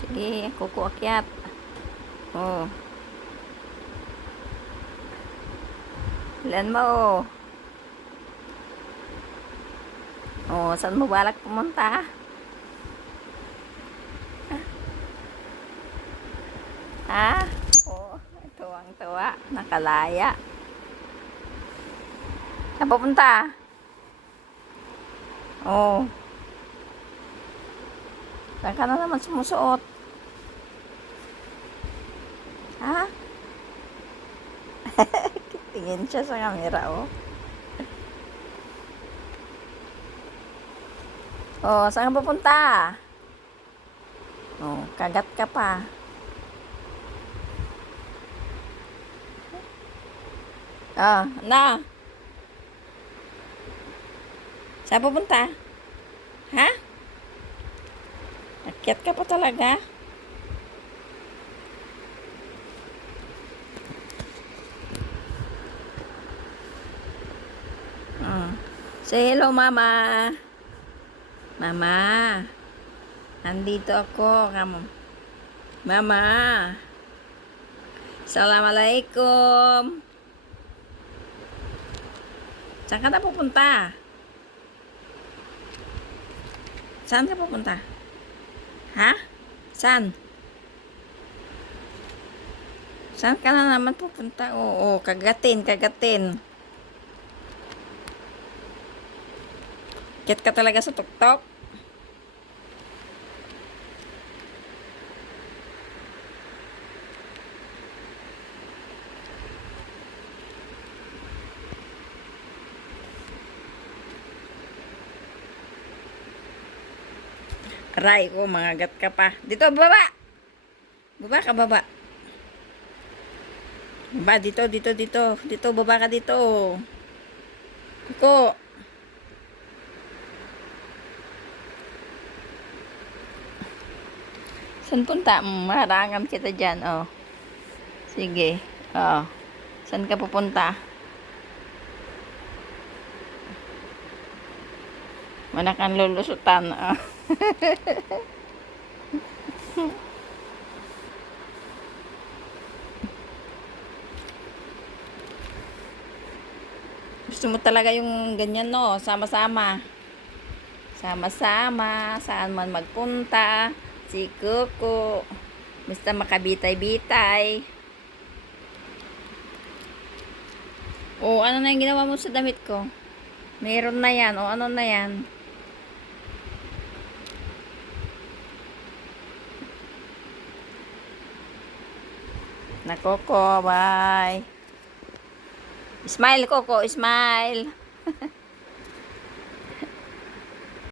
Sige, kuko akyat. Oh. Ilan mo? Oh, saan mo balak pumunta? Ha? Oh, tuwang-tuwa. Nakalaya. Saan pupunta? Oh. Saan ka na naman sumusuot? Ha? Tingin siya sa camera, oh. Oh, saan ka pupunta? Oh, kagat ka pa. Ah, na. Saan pupunta? Ha? Akyat ka pa talaga? Say hello, mama. Mama. Nandito ako. Mama. Assalamualaikum. Saan ka na pupunta? Saan ka pupunta? Ha? Saan? Saan ka na naman pupunta? Oo, kagatin. Kit ka talaga sa tuktok? Aray ko, mangagat ka pa. Dito, baba! Baba ka, baba. Baba, dito. Dito, baba ka dito. Kuko. Saan punta? Marangam kita dyan, oh. Sige, oh. Saan ka pupunta? Wala kang lulusutan, oh. Gusto mo talaga yung ganyan, no? Sama-sama. Sama-sama. Saan man magpunta. Si Kuko. Basta makabitay-bitay. O, ano na yung ginawa mo sa damit ko? Meron na yan. O, ano na yan? Na Coco, bye. Smile, Coco, smile.